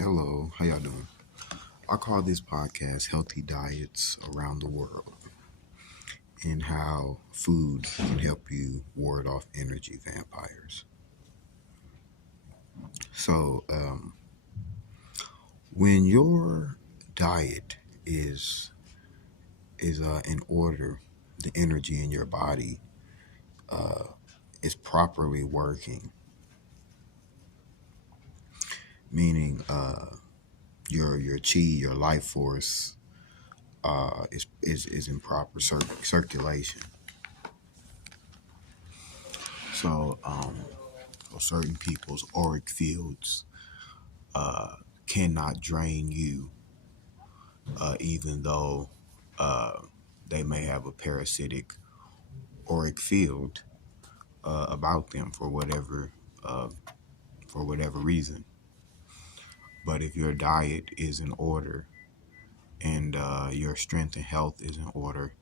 Hello, how y'all doing? I call this podcast Healthy Diets Around the World and how food can help you ward off energy vampires. So, when your diet is in order, the energy in your body is properly working, meaning your chi, your life force is in proper circulation. So, so certain people's auric fields cannot drain you, even though they may have a parasitic auric field about them uh, for whatever reason. But if your diet is in order and your strength and health is in order,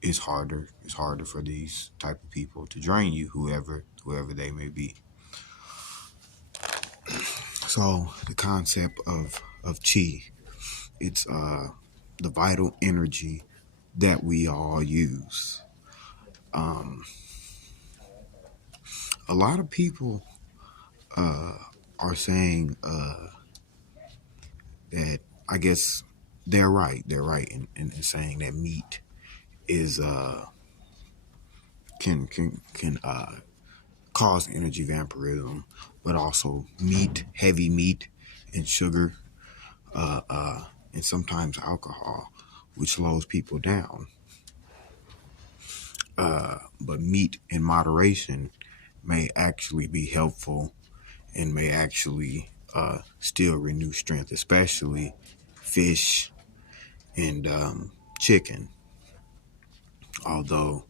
it's harder. It's harder for these type of people to drain you, whoever they may be. So the concept of chi, it's the vital energy that we all use. A lot of people are saying that I guess they're right. They're right in saying that meat is can cause energy vampirism, but also heavy meat, and sugar, and sometimes alcohol, which slows people down. But meat in moderation may actually be helpful and may actually still renew strength, especially fish and chicken. Although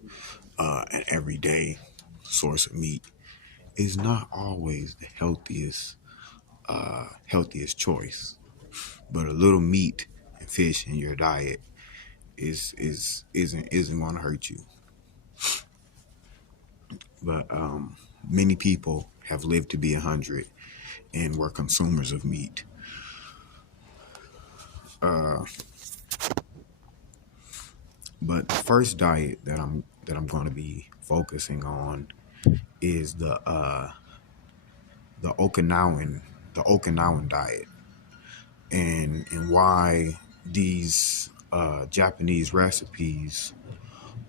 an everyday source of meat is not always the healthiest choice, but a little meat and fish in your diet isn't going to hurt you. But many people have lived to be 100 and were consumers of meat. But the first diet that I'm going to be focusing on is the Okinawan diet, and why these Japanese recipes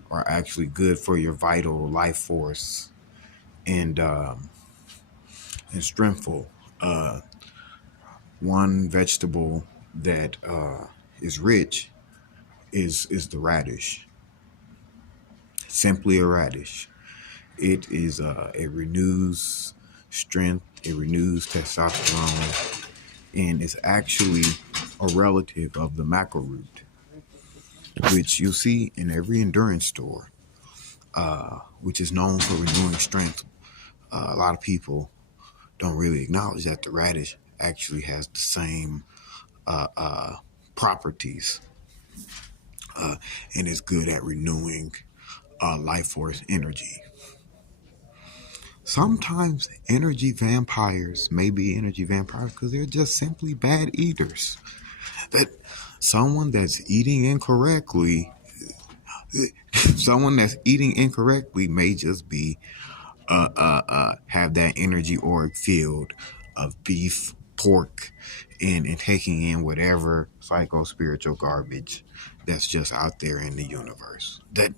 are actually good for your vital life force and strengthful. One vegetable that is rich is the radish. Simply a radish. It renews strength, it renews testosterone, and it's actually a relative of the mackerel root, which you see in every endurance store, which is known for renewing strength. A lot of people don't really acknowledge that the radish actually has the same properties, and is good at renewing life force energy. Sometimes energy vampires may be energy vampires because they're just simply bad eaters. That someone that's eating incorrectly, someone that's eating incorrectly may just be have that energy auric field of beef, pork, and taking in whatever psycho spiritual garbage that's just out there in the universe. That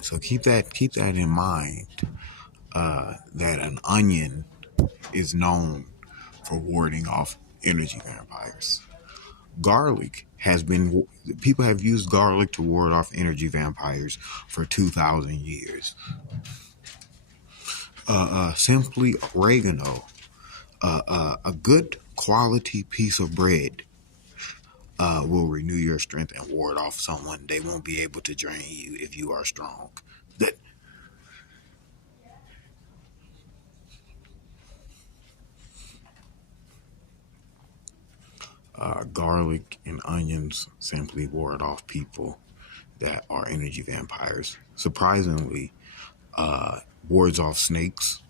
so keep that in mind. That an onion is known for warding off energy vampires. Garlic has been People have used garlic to ward off energy vampires for 2,000 years. Simply oregano, a good quality piece of bread will renew your strength and ward off someone. They won't be able to drain you if you are strong. That Garlic and onions simply ward off people that are energy vampires. Surprisingly, wards off snakes,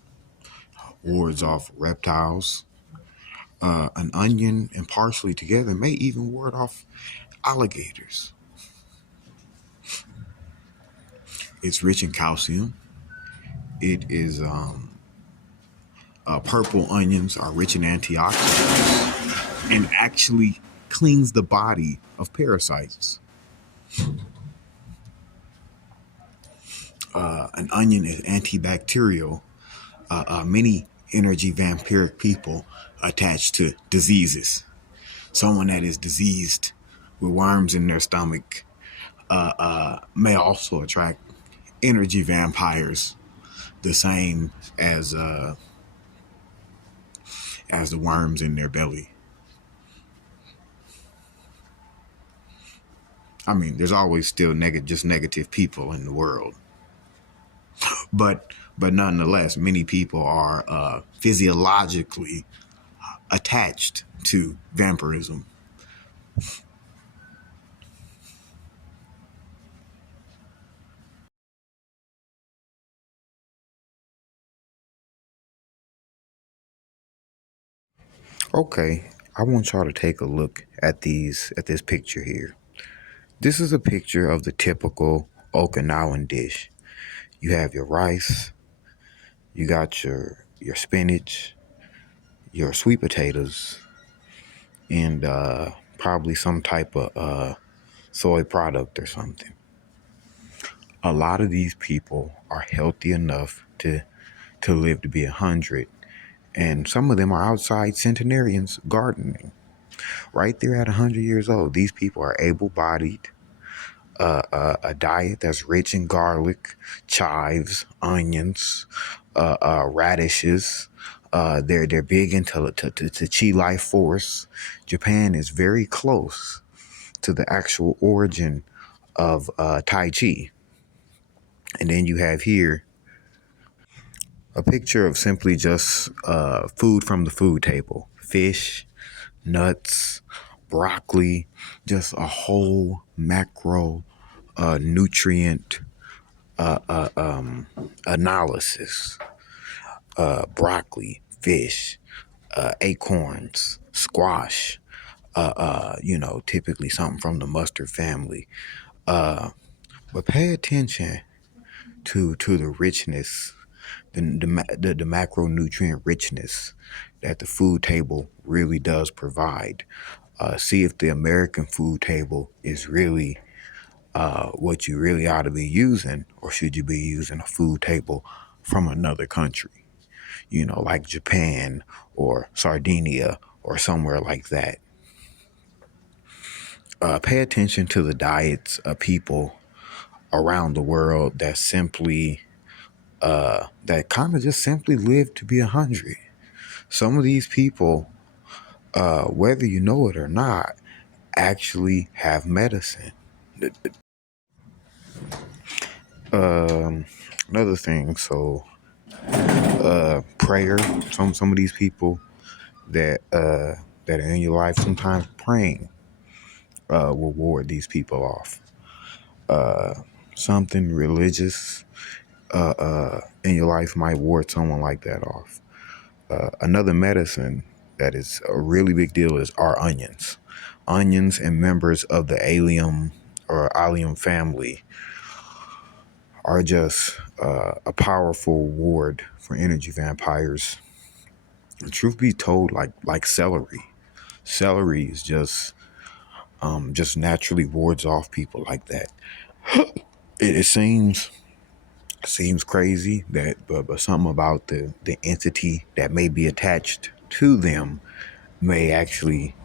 wards off reptiles. An onion and parsley together may even ward off alligators. It's rich in calcium. It is purple onions are rich in antioxidants and actually cleans the body of parasites. An onion is antibacterial. Many energy vampiric people attached to diseases. Someone that is diseased with worms in their stomach may also attract energy vampires, the same as the worms in their belly. I mean, there's always still just negative people in the world, but nonetheless, many people are physiologically attached to vampirism. Okay, I want y'all to take a look at this picture here. This is a picture of the typical Okinawan dish. You have your rice, you got your spinach, your sweet potatoes, and probably some type of soy product or something. A lot of these people are healthy enough to live to be 100, and some of them are outside centenarians gardening. Right there at 100 years old, these people are able-bodied. A diet that's rich in garlic, chives, onions, radishes. They're big into to chi life force. Japan is very close to the actual origin of Tai Chi. And then you have here a picture of simply just food from the food table: fish, nuts, broccoli, just a whole macro nutrient analysis. Broccoli, fish, acorns, squash, typically something from the mustard family. But pay attention to the richness, the macronutrient richness that the food table really does provide. See if the American food table is really what you really ought to be using, or should you be using a food table from another country, like Japan or Sardinia or somewhere like that. Pay attention to the diets of people around the world that that kind of just simply live to be 100. Some of these people, whether you know it or not, actually have medicine. Another thing, so prayer. Some of these people that are in your life, sometimes praying will ward these people off. Something religious in your life might ward someone like that off. Another medicine that is a really big deal is our onions. Onions and members of the allium or allium family are just a powerful ward for energy vampires. And truth be told, like celery. Celery is just naturally wards off people like that. It seems crazy that, but something about the entity that may be attached to them may actually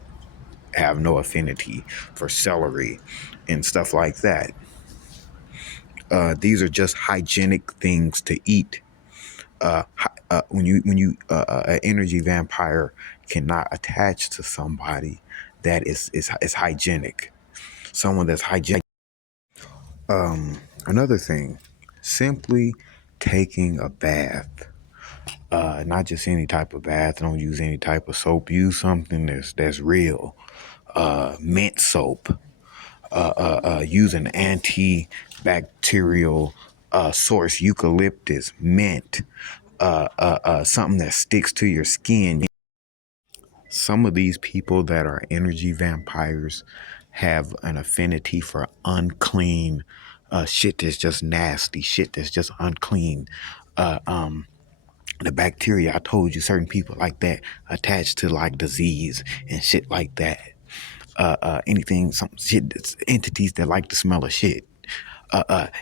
have no affinity for celery and stuff like that. These are just hygienic things to eat. When an energy vampire cannot attach to somebody that is hygienic, someone that's hygienic. Another thing, simply taking a bath. Not just any type of bath. Don't use any type of soap. Use something that's real. Mint soap. Use an antibacterial source, eucalyptus, mint, something that sticks to your skin. Some of these people that are energy vampires have an affinity for unclean shit that's just nasty, shit that's just unclean. Uh, um, the bacteria, I told you, certain people like that attached to like disease and shit like that. Anything, some shit, entities that like the smell of shit.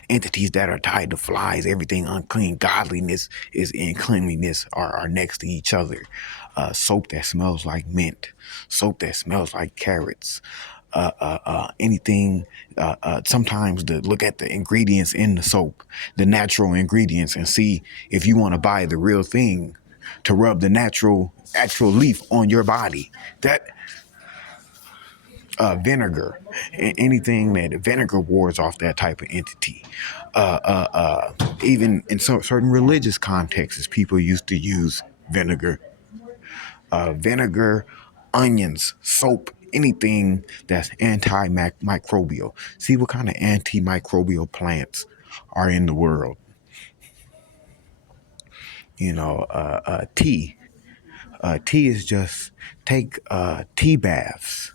Entities that are tied to flies, everything unclean. Godliness is in cleanliness are next to each other. Soap that smells like mint, soap that smells like carrots. Anything. Sometimes to look at the ingredients in the soap, the natural ingredients, and see if you want to buy the real thing to rub the natural actual leaf on your body. That vinegar, anything that vinegar wards off that type of entity. Even in some certain religious contexts, people used to use vinegar, vinegar, onions, soap, anything that's antimicrobial. See what kind of antimicrobial plants are in the world. Tea. Tea is just take tea baths,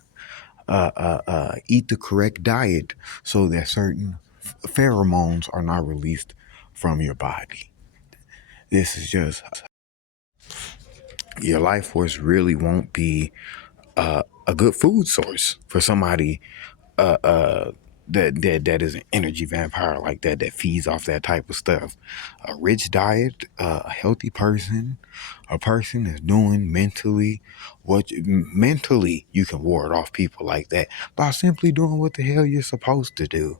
eat the correct diet so that certain pheromones are not released from your body. This is just your life force really won't be a good food source for somebody that is an energy vampire like that feeds off that type of stuff. A rich diet, a healthy person, a person that's doing mentally you can ward off people like that by simply doing what the hell you're supposed to do.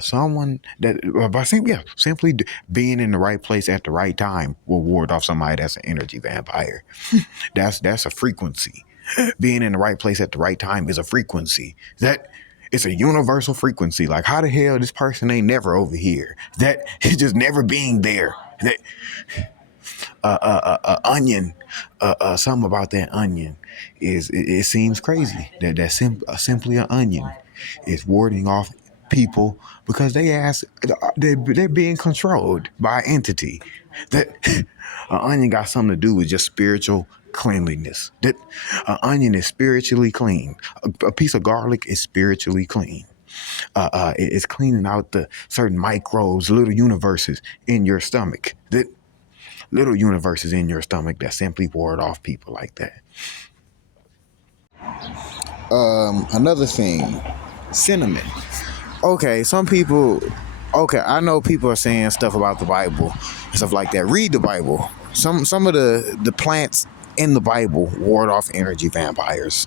Someone that by simply being in the right place at the right time will ward off somebody that's an energy vampire. That's a frequency. Being in the right place at the right time is a frequency. That it's a universal frequency. Like how the hell this person ain't never over here? That is just never being there. That onion, something about that onion it seems crazy simply an onion is warding off people because they're being controlled by entity. That an onion got something to do with just spiritual cleanliness. That an onion is spiritually clean. A piece of garlic is spiritually clean. It's cleaning out the certain microbes, little universes in your stomach. That little universes in your stomach that simply ward off people like that. Another thing, cinnamon. Okay, some people. Okay, I know people are saying stuff about the Bible and stuff like that. Read the Bible. Some of the plants in the Bible ward off energy vampires.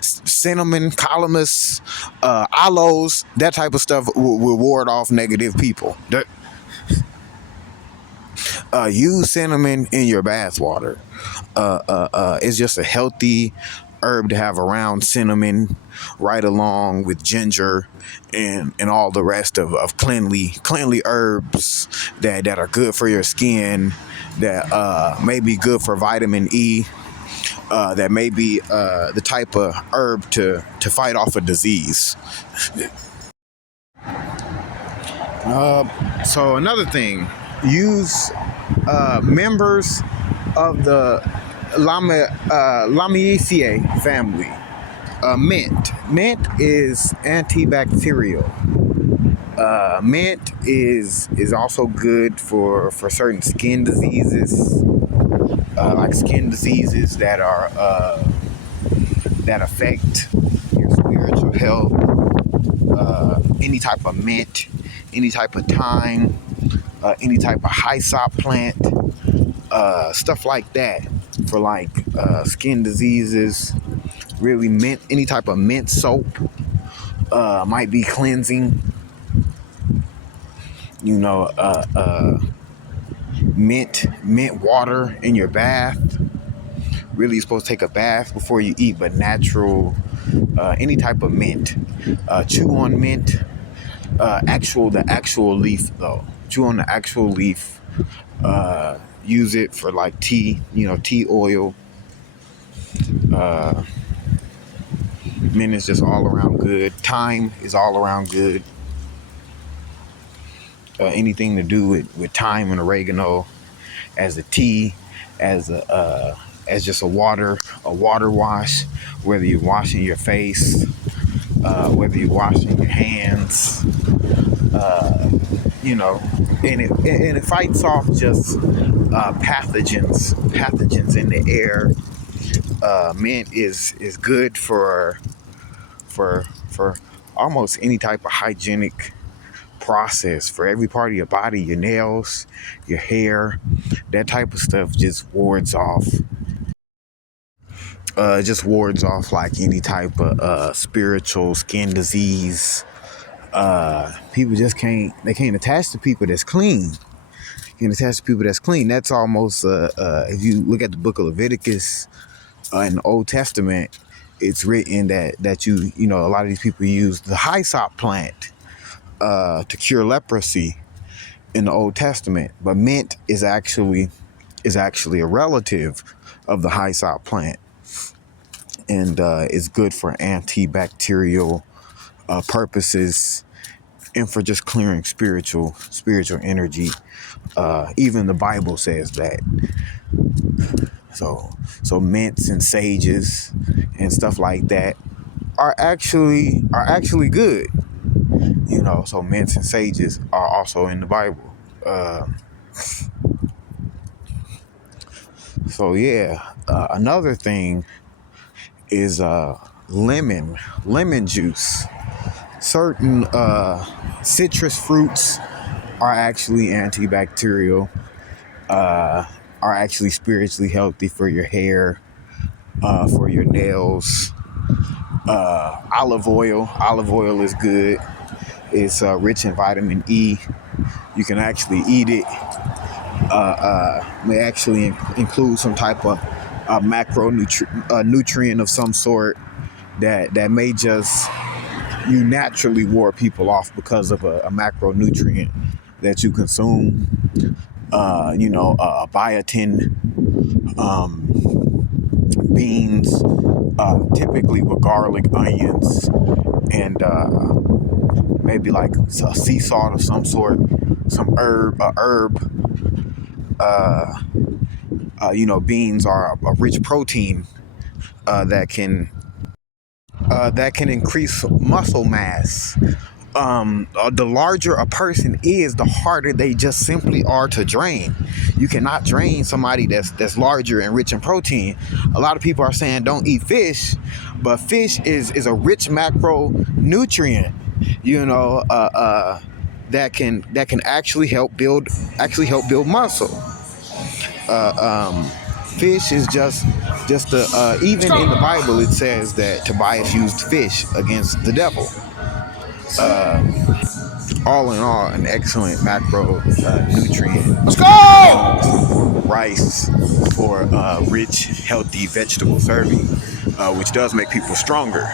Cinnamon, calamus, aloes, that type of stuff will ward off negative people. Use cinnamon in your bath water. It's just a healthy herb to have around. Cinnamon, right along with ginger and all the rest of cleanly herbs that are good for your skin, that may be good for vitamin E. That may be the type of herb to fight off a disease. So another thing, use members of the Lamiaceae family. Mint is antibacterial. Mint is also good for certain skin diseases, like skin diseases that affect your spiritual health. Any type of mint, any type of thyme, any type of hyssop plant, stuff like that for like skin diseases. Really, mint, any type of mint soap might be cleansing. Mint water in your bath. Really, you're supposed to take a bath before you eat, but natural, any type of mint. Chew on mint. The actual leaf though. Chew on the actual leaf. Use it for like tea. Tea oil. Mint is just all around good. Thyme is all around good. anything to do with thyme and oregano as a tea, as a as just a water wash, whether you're washing your face, whether you're washing your hands, you know, and it fights off just pathogens in the air. Mint is good for almost any type of hygienic process for every part of your body, your nails, your hair, that type of stuff just wards off like any type of spiritual skin disease. People just can't attach to people that's clean. Can't attach to people that's clean. That's almost if you look at the book of Leviticus in the Old Testament, it's written that you know a lot of these people use the hyssop plant to cure leprosy in the Old Testament, but mint is actually a relative of the hyssop plant, and it's good for antibacterial purposes and for just clearing spiritual energy. Even the Bible says that. So mints and sages and stuff like that are actually good. You know, so mints and sages are also in the Bible. So yeah, another thing is lemon juice. Certain citrus fruits are actually antibacterial, are actually spiritually healthy for your hair, for your nails. Olive oil is good. It's rich in vitamin E. You can actually eat it. May actually include some type of nutrient of some sort that may just you naturally ward people off because of a macronutrient that you consume. Biotin, beans, typically with garlic, onions, and maybe like a sea salt of some sort, some herb. Beans are a rich protein that can increase muscle mass. The larger a person is, the harder they just simply are to drain. You cannot drain somebody that's larger and rich in protein. A lot of people are saying don't eat fish, but fish is a rich macronutrient. You know, that can actually help build muscle. Fish is just even in the Bible it says that Tobias used fish against the devil. All in all, an excellent macro nutrient. Let's go! Rice for rich, healthy vegetable serving, which does make people stronger.